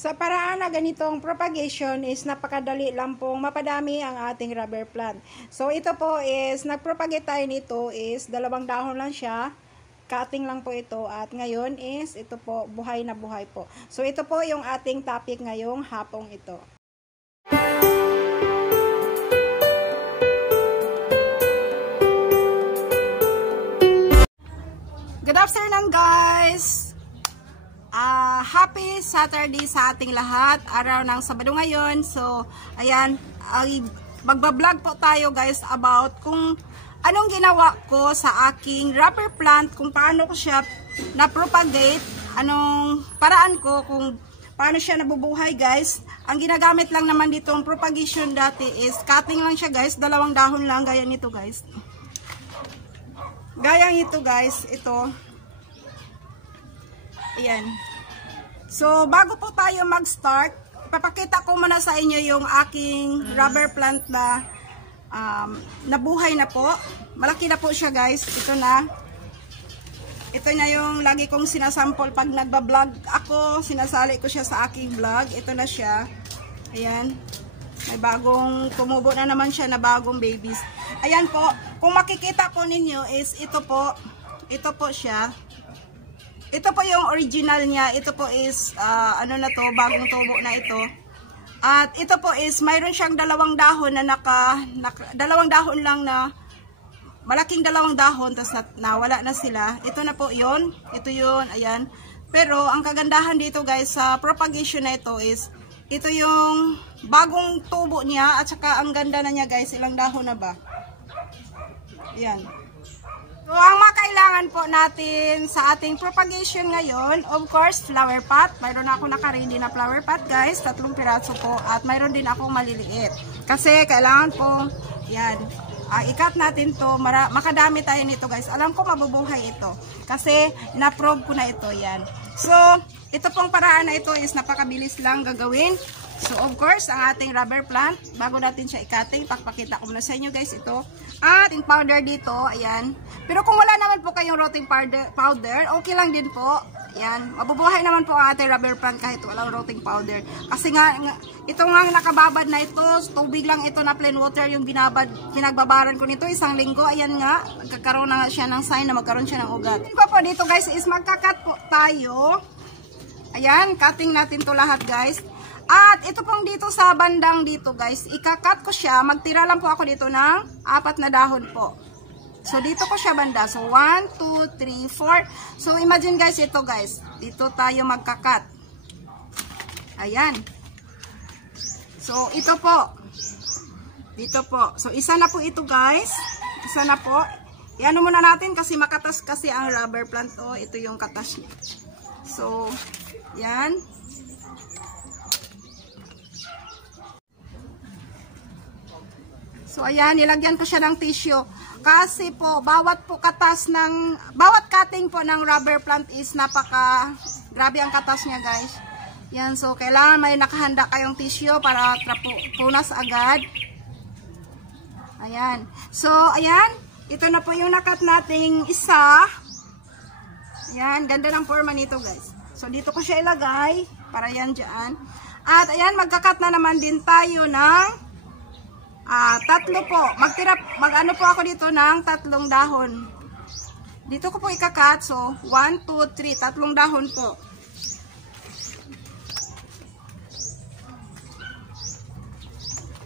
Sa paraan na ganitong propagation is napakadali lang pong mapadami ang ating rubber plant. So ito po is nagpropagate tayo nito is 2 dahon lang siya. Cutting lang po ito at ngayon is ito po buhay na buhay po. So ito po yung ating topic ngayong hapong ito. Good afternoon guys! Happy Saturday sa ating lahat. Araw ng Sabado ngayon. So, ayan, magbablog po tayo guys about kung anong ginawa ko sa aking rubber plant, kung paano ko siya na-propagate, anong paraan ko, kung paano siya nabubuhay guys. Ang ginagamit lang naman ditong propagation dati is cutting lang siya guys, 2 dahon lang, gaya nito guys. Gaya nito guys, ito. Ayan. So, bago po tayo mag-start, papakita ko muna sa inyo yung aking rubber plant na nabuhay na po. Malaki na po siya guys. Ito na. Ito na yung lagi kong sinasample pag nagbablog ako. Sinasali ko siya sa aking vlog. Ito na siya. Ayan. May bagong tumubo na naman siya na bagong babies. Ayan po. Kung makikita po ninyo is ito po. Ito po siya. Ito po yung original niya. Ito po is, ano na to, bagong tubo na ito. At ito po is, mayroon siyang 2 dahon na 2 dahon lang na, malaking 2 dahon, tapos nawala na sila. Ito na po yun. Ito yun, ayan. Pero, ang kagandahan dito guys, sa propagation na ito is, ito yung bagong tubo niya, at saka ang ganda na niya guys, ilang dahon na ba? Ayan. So, ang makailangan po natin sa ating propagation ngayon, of course, flower pot. Mayroon ako naka-ready na flower pot, guys. 3 piraso po. At mayroon din akong maliliit. Kasi, kailangan po, yan, i-cut natin to. Makadami tayo nito, guys. Alam ko, mabubuhay ito. Kasi, na-probe ko na ito, yan. So, ito pong paraan na ito is napakabilis lang gagawin. So, of course, ang ating rubber plant, bago natin siya i-cutting, pakpakita ko muna sa inyo guys ito. At yung powder dito, ayan. Pero kung wala naman po kayong rotting powder, okay lang din po. Ayan, mabubuhay naman po ang ating rubber plant kahit walang rotting powder. Kasi nga ito nga nakababad na ito, tubig lang ito na plain water yung pinagbabaran ko nito, 1 linggo. Ayan nga, magkakaroon na siya ng sign na magkaroon siya ng ugat. Ito po dito guys is magkakat po tayo. Ayan, cutting natin to lahat guys. At ito pong dito sa bandang dito guys, ikakat ko siya, magtira lang po ako dito ng 4 na dahon po. So dito ko siya banda, so 1, 2, 3, 4. So imagine guys, ito guys, dito tayo magkakat. Ayan. So ito po, dito po. So isa na po ito guys, isa na po. Iano muna natin kasi makatas kasi ang rubber plant. Oh, ito yung katas niya. So, yan. So, ayan, nilagyan ko siya ng tissue. Kasi po, bawat cutting po ng rubber plant is grabe ang katas niya, guys. Yan, so, kailangan may nakahanda kayong tissue para punas agad. Ayan. So, ayan, ito na po yung nakat nating isa. Ayan, ganda ng forma nito, guys. So, dito ko siya ilagay, para yan dyan. At, ayan, magkakat na naman din tayo ng 3 po. Mag-ano po ako dito ng 3 dahon. Dito ko po ikakat. So, 1, 2, 3. 3 dahon po.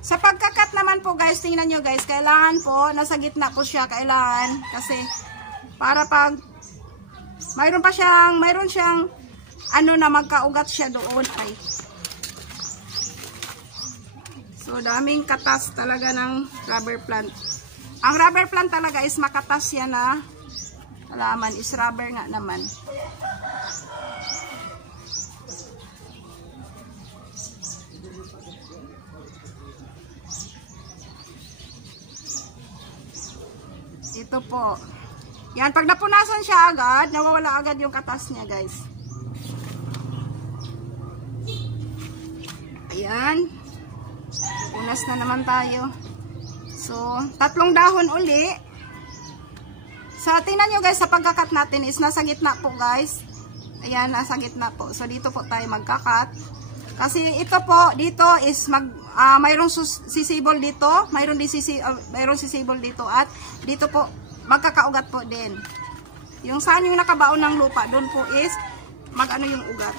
Sa pagkakat naman po guys, tingnan nyo guys, kailangan po, nasa gitna po siya, kailangan. Kasi, para pag, mayroon siyang, ano na magkaugat siya doon. Ay. So, daming katas talaga ng rubber plant. Ang rubber plant talaga is makatas yan na halaman. Is rubber nga naman. Ito po. Yan, pag napunasan siya agad, nawawala agad yung katas niya, guys. Ayan. Punas na naman tayo. So, 3 dahon uli. So, tingnan nyo guys, sa pagkakat natin is nasa gitna po guys. Ayan, nasa gitna po. So, dito po tayo magkakat. Kasi ito po, dito is mayroong sisibol dito, mayroong sisibol dito, at dito po, magkakaugat po din. Yung saan yung nakabaon ng lupa, doon po is mag-ano yung ugat.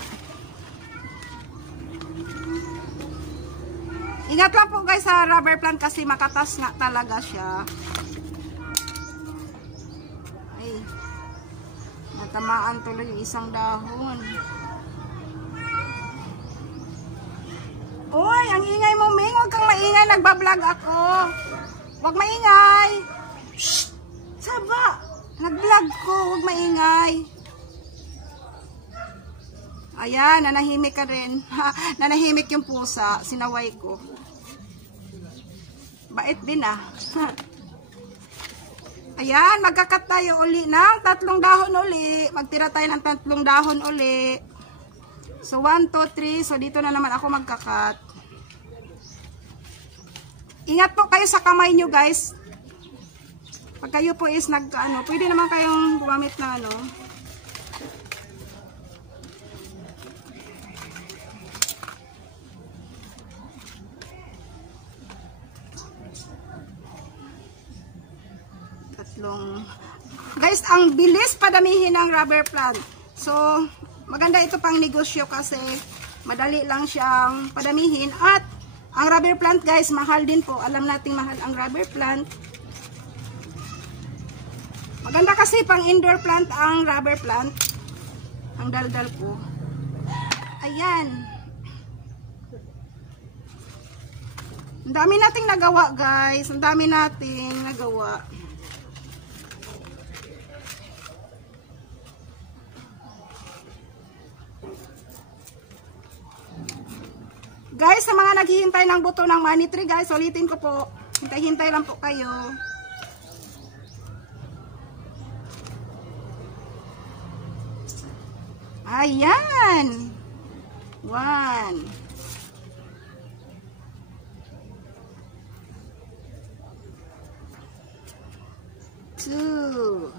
Ingat lang po guys sa rubber plant kasi makatas nga talaga siya. Ay, natamaan tuloy yung isang dahon. Uy, ang ingay mo, Ming. Huwag kang maingay. Nagbablog ako. Huwag maingay. Shh! Saba! Nag-vlog ko. Huwag maingay. Ayan, nanahimik ka rin. Nanahimik yung pusa. Sinaway ko. Bait din ah. Ayan, magkakat tayo uli ng 3 dahon uli. Magtira tayo ng 3 dahon uli. So, 1, 2, 3. So, dito na naman ako magkakat. Ingat po kayo sa kamay nyo, guys. Pag kayo po is pwede naman kayong gumamit ng Guys, ang bilis padamihin ng rubber plant. So, maganda ito pang negosyo kasi madali lang siyang padamihin. At ang rubber plant guys, mahal din po. Alam nating mahal ang rubber plant. Maganda kasi pang indoor plant ang rubber plant. Ang daldal po. Ayan. Ang dami nating nagawa guys. Ang dami nating nagawa. Guys, sa mga naghihintay ng buto ng money tree guys, ulitin ko po. Hintay-hintay lang po kayo. Ayan. 1. 2.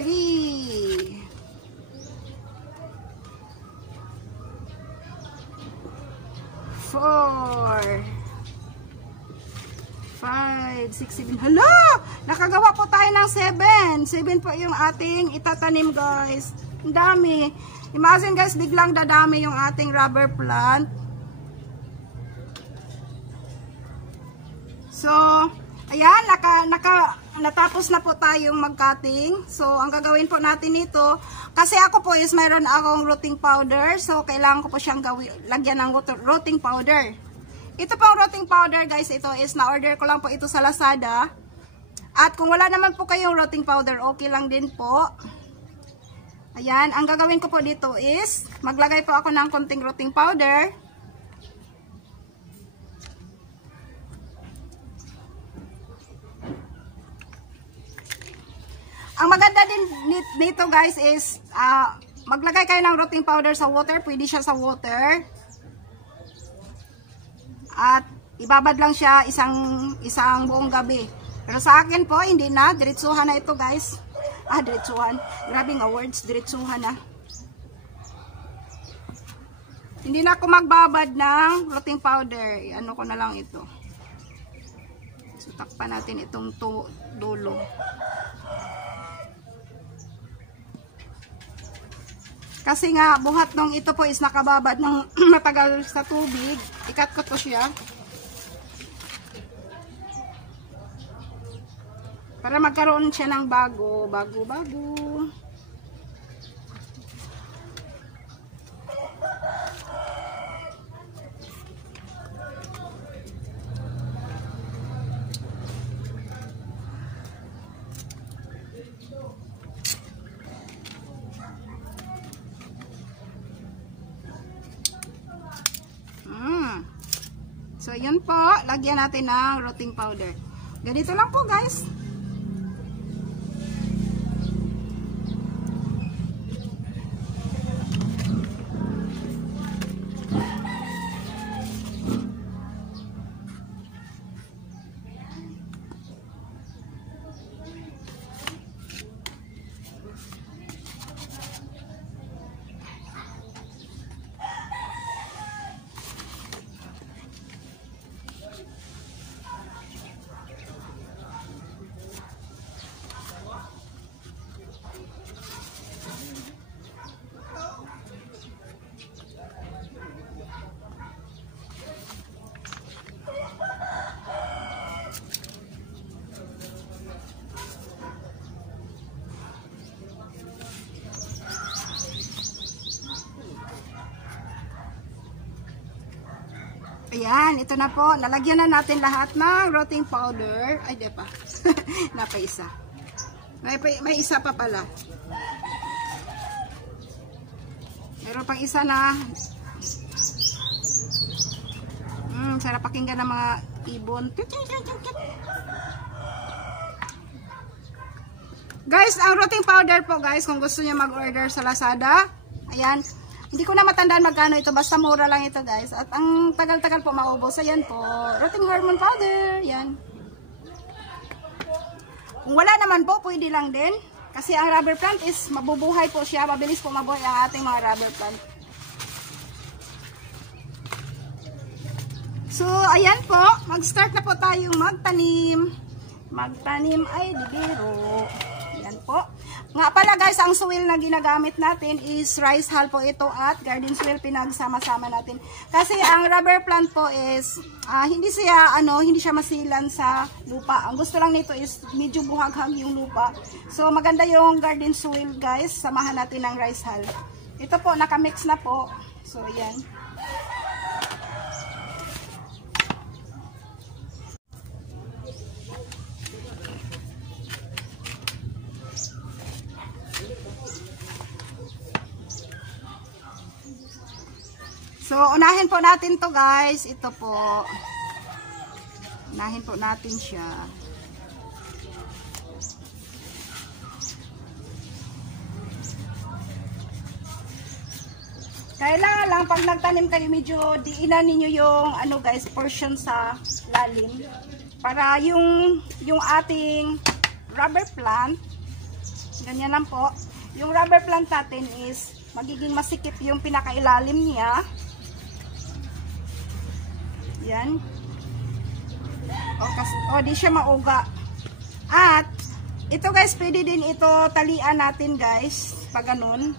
3. 4. 5, 6, 7. Hala! Nakagawa po tayo ng 7. 7 po yung ating itatanim guys. Ang dami. Imagine guys, biglang dadami yung ating rubber plant. So, ayan, natapos na po tayong mag-cutting. So, ang gagawin po natin ito, kasi ako po is mayroon akong rooting powder. So, kailangan ko po siyang lagyan ng rooting powder. Ito pong rooting powder guys, ito is na-order ko lang po ito sa Lazada. At kung wala naman po kayong rooting powder, okay lang din po. Ayan, ang gagawin ko po dito is, maglagay po ako ng konting rooting powder. Ang maganda din dito guys is, maglagay kayo ng rooting powder sa water. Pwede siya sa water. At ibabad lang siya isang buong gabi. Pero sa akin po, hindi na. Diretsuhan na ito guys. Diretsuhan. Grabe nga words. Diretsuhan na. Hindi na ako magbabad ng rooting powder. Ano ko na lang ito. So, takpan natin itong dulo. Kasi nga, buhat nung ito po is nakababad ng matagal sa tubig. Ikat ko to siya. Para magkaroon siya ng bago. So, yun po. Lagyan natin ng rooting powder. Ganito lang po, guys. Ayan, ito na po. Nalagyan na natin lahat ng rotting powder. Ay, di pa. Napaisa. May isa pa pala. Meron pang isa na. Sarap pakinggan ng mga ibon. Guys, ang rotting powder po guys, kung gusto niyo mag-order sa Lazada, ayan. Hindi ko na matandaan magkano ito, basta mura lang ito guys. At ang tagal-tagal po maubos. Ayan po, rotting hormone powder. Yan. Kung wala naman po, pwede lang din. Kasi ang rubber plant is mabubuhay po siya. Mabilis po mabuhay ang ating mga rubber plant. So, ayan po. Mag-start na po tayong magtanim. Magtanim ay libero. Ayan po. Nga pala guys, ang soil na ginagamit natin is rice hull po ito at garden soil pinagsama-sama natin. Kasi ang rubber plant po is hindi siya masilan sa lupa. Ang gusto lang nito is medyo buhaghag yung lupa. So maganda yung garden soil guys, samahan natin ng rice hull. Ito po nakamix na po. So ayan. So, unahin po natin to guys. Ito po. Unahin po natin siya. Kailangan lang pag nagtanim kayo, medyo diinan ninyo yung guys, portion sa lalim. Para yung ating rubber plant, ganyan lang po. Yung rubber plant natin is magiging masikip yung pinakailalim niya. Yan. Di siya mauga. At, ito guys, pwede din ito talian natin guys. Pag ganun.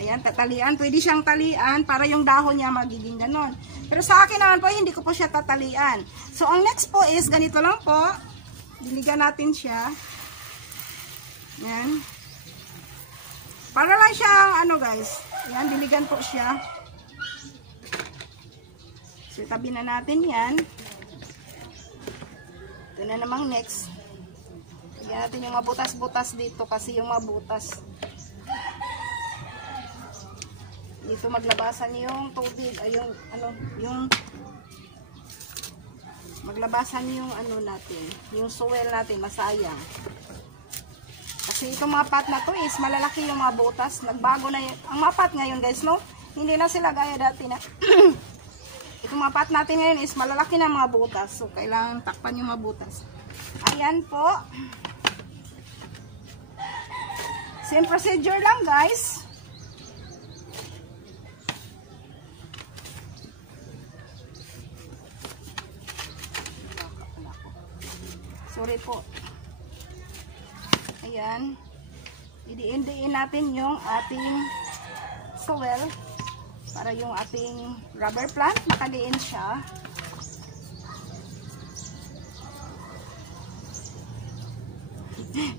Ayan, tatalian. Pwede siyang talian para yung dahon niya magiging ganun. Pero sa akin naman po, hindi ko po siya tatalian. So, ang next po is, ganito lang po. Diligan natin siya. Yan. Para lang siyang, guys. Yan, diligan po siya. So, tabi na natin yan. Ito na namang next. Lagyan natin yung mabutas-butas dito kasi yung mabutas. Dito maglabasan yung tubig. Ay, yung maglabasan yung natin. Yung soil natin, masayang. Kasi itong mga pot na to is malalaki yung mga butas. Nagbago na yung, ang mga pot ngayon guys, no? Hindi na sila gaya dati na itong mga pot natin ngayon is malalaki na mga butas. So, kailangan takpan yung mga butas. Ayan po. Same procedure lang, guys. Sorry po. Ayan. Idiin-diin natin yung ating soil. Para yung ating rubber plant, makadiin siya.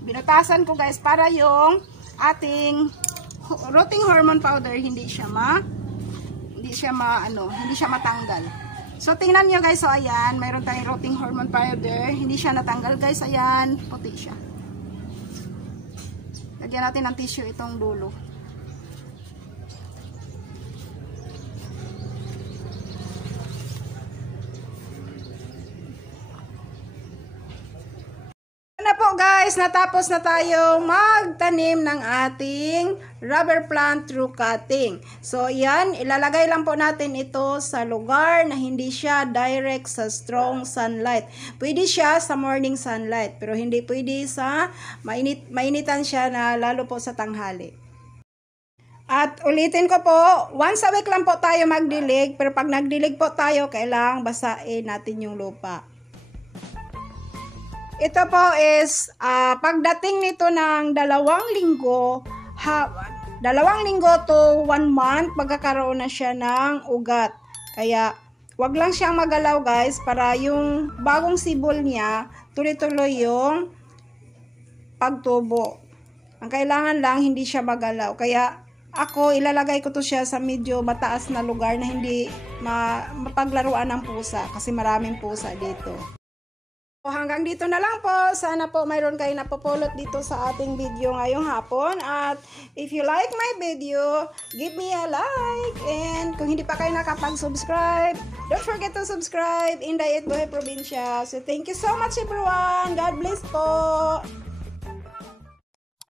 Binutasan ko guys, para yung ating rotting hormone powder, hindi siya matanggal. So, tingnan nyo guys, so ayan, mayroon tayong rotting hormone powder, hindi siya natanggal guys, ayan, puti siya. Lagyan natin ng tissue itong dulo. Guys, natapos na tayo magtanim ng ating rubber plant through cutting. So, yan, ilalagay lang po natin ito sa lugar na hindi siya direct sa strong sunlight. Pwede siya sa morning sunlight, pero hindi pwede sa mainitan siya na lalo po sa tanghali. At ulitin ko po, once a week lang po tayo magdilig, pero pag nagdilig po tayo, kailangang basain natin yung lupa. Ito po is, pagdating nito ng 2 linggo, 2 linggo to 1 month, magkakaroon na siya ng ugat. Kaya, wag lang siyang magalaw guys, para yung bagong sibol niya, tuloy-tuloy yung pagtubo. Ang kailangan lang, hindi siya magalaw. Kaya, ako ilalagay ko to siya sa medyo mataas na lugar na hindi mapaglaruan ng pusa kasi maraming pusa dito. So, hanggang dito na lang po. Sana po mayroon kayo napupulot dito sa ating video ngayong hapon. At if you like my video, give me a like. And kung hindi pa kayo nakapag-subscribe, don't forget to subscribe. Inday at Buhay Probinsya. So thank you so much everyone. God bless po.